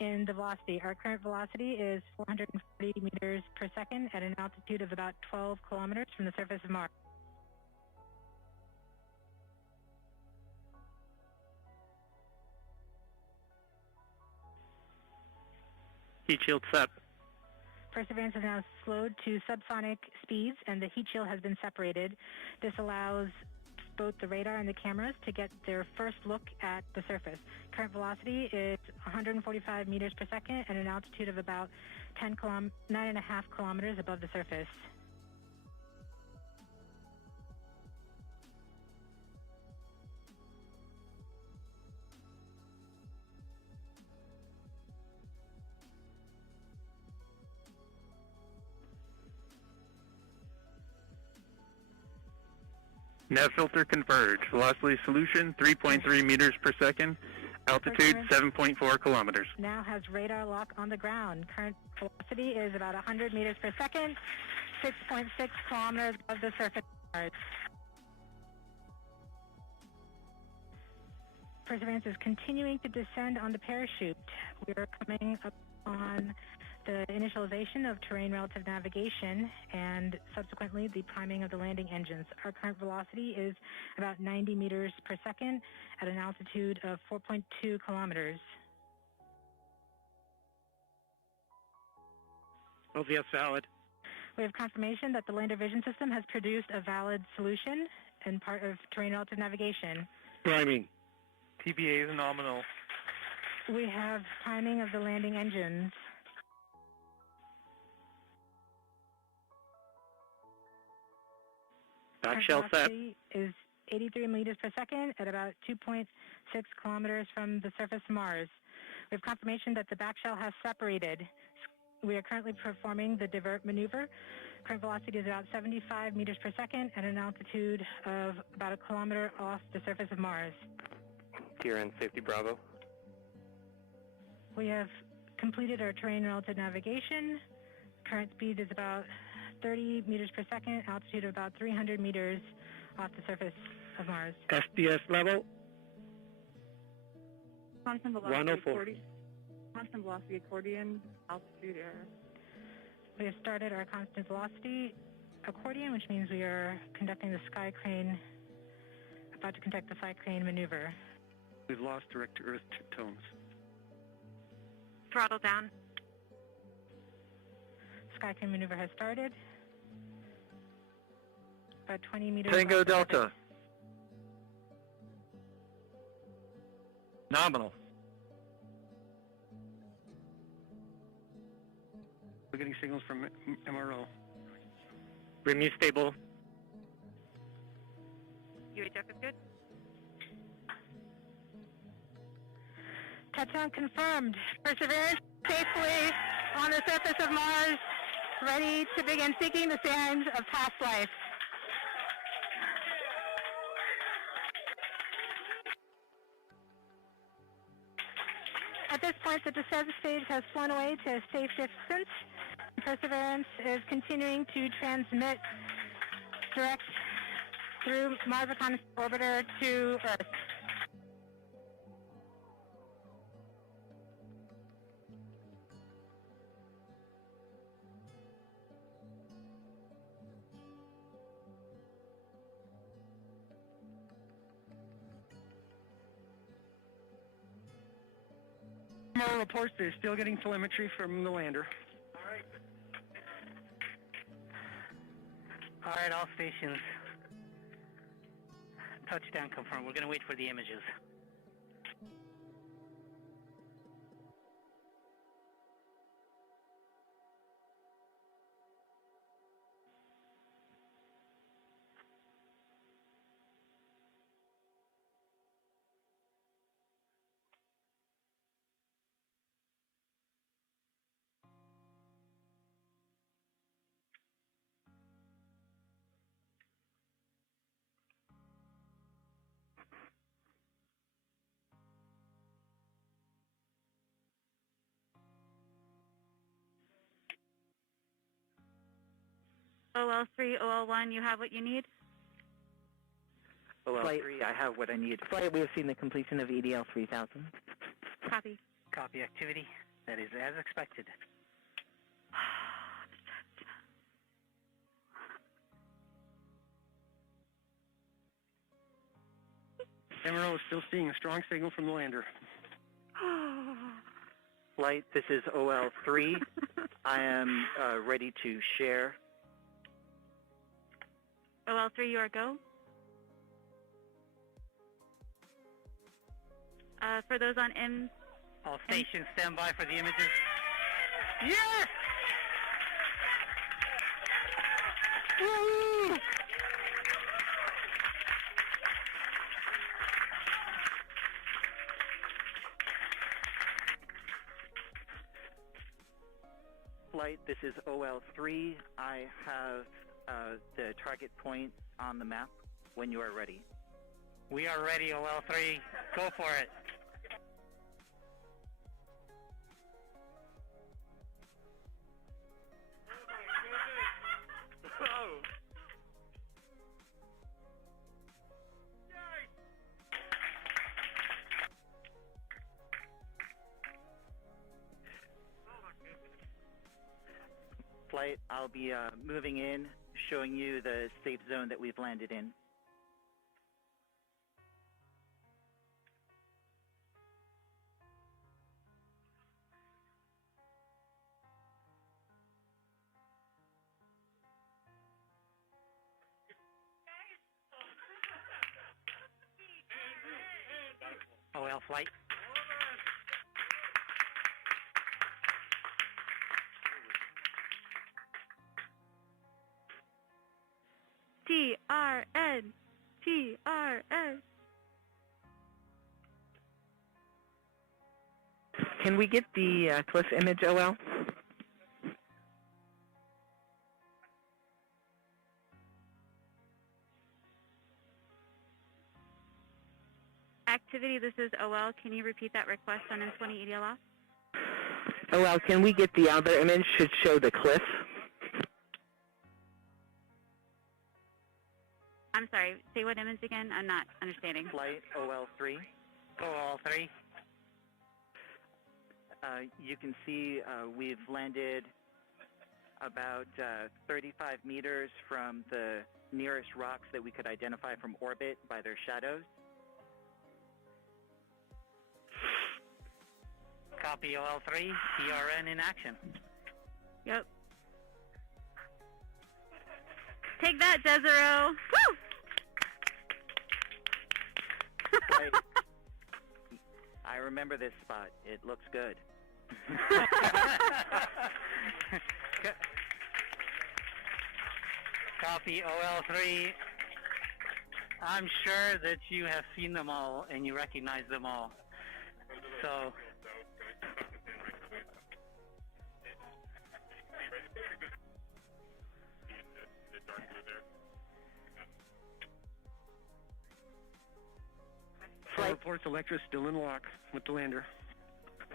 in the velocity. Our current velocity is 440 meters per second at an altitude of about 12 kilometers from the surface of Mars. Heat shield set. Perseverance is now slowed to subsonic speeds and the heat shield has been separated. This allows both the radar and the cameras to get their first look at the surface. Current velocity is 145 meters per second at an altitude of about 9.5 kilometers above the surface. Nav filter converged. Velocity solution 3.3 meters per second. Altitude 7.4 kilometers. Now has radar lock on the ground. Current velocity is about 100 meters per second, 6.6 kilometers above the surface of Mars. Perseverance is continuing to descend on the parachute. We are coming up on the initialization of terrain relative navigation and subsequently the priming of the landing engines. Our current velocity is about 90 meters per second at an altitude of 4.2 kilometers. LVS valid. We have confirmation that the lander vision system has produced a valid solution and part of terrain relative navigation. Priming. TBA is nominal. We have priming of the landing engines. Back shell set. Is 83 meters per second at about 2.6 kilometers from the surface of Mars. We have confirmation that the back shell has separated. We are currently performing the divert maneuver. Current velocity is about 75 meters per second at an altitude of about a kilometer off the surface of Mars. TRN Safety Bravo. We have completed our terrain relative navigation. Current speed is about 30 meters per second, altitude of about 300 meters off the surface of Mars. SDS level. Constant velocity 104. Constant velocity accordion, altitude error. We have started our constant velocity accordion, which means we are conducting the sky crane, about to conduct the sky crane maneuver. We've lost direct to Earth tones. Throttle down. Sky crane maneuver has started. About 20 meters. Tango Delta. Nominal. We're getting signals from MRO. Bring me stable. UHF is good. Touchdown confirmed. Perseverance safely on the surface of Mars, ready to begin seeking the signs of past life. At this point, the descent stage has flown away to a safe distance. Perseverance is continuing to transmit direct through Mars Reconnaissance Orbiter to Earth. MRO reports they're still getting telemetry from the lander. All right, all stations. Touchdown confirmed. We're going to wait for the images. OL3, OL1, you have what you need? OL3, I have what I need. Flight, we have seen the completion of EDL 3000. Copy. Copy activity. That is as expected. MRO is still seeing a strong signal from the lander. Flight, this is OL3. I am ready to share. OL3, you are go? For those on M. All stations stand by for the images. Yes! Woo! Flight, this is OL3. I have the target point on the map when you are ready. We are ready, OL3. Go for it. Flight, I'll be moving in, showing you the safe zone that we've landed in. OL flight. TRN. TRN. Can we get the cliff image, OL? Activity, this is OL. Can you repeat that request on M20 EDL off? OL, can we get the other image? Should show the cliff. I'm sorry, say what image again? I'm not understanding. Flight OL3. OL3. You can see we've landed about 35 meters from the nearest rocks that we could identify from orbit by their shadows. Copy OL3. TRN in action. Yep. Take that, Desero. Woo! Right. I remember this spot. It looks good. Copy OL3. I'm sure that you have seen them all and you recognize them all. So Flight reports Electra still in lock with the lander.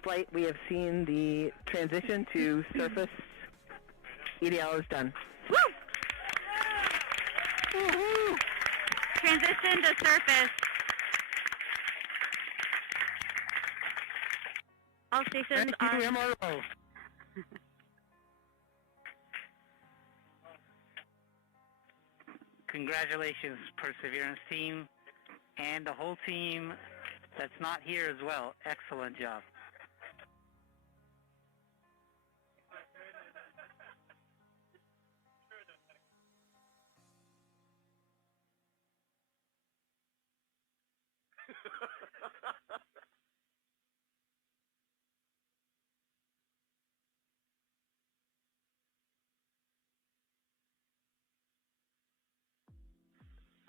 Flight, we have seen the transition to surface. EDL is done. Woo! Woo-hoo! Transition to surface. All stations are... Thank you, MRO. congratulations, Perseverance team, and the whole team that's not here as well. Excellent job.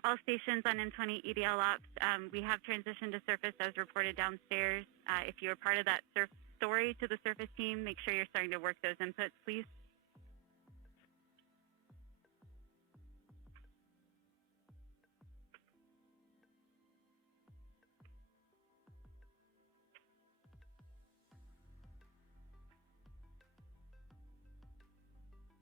All stations on M20 EDL ops, we have transitioned to surface as reported downstairs. If you are part of that story to the surface team, make sure you're starting to work those inputs, please.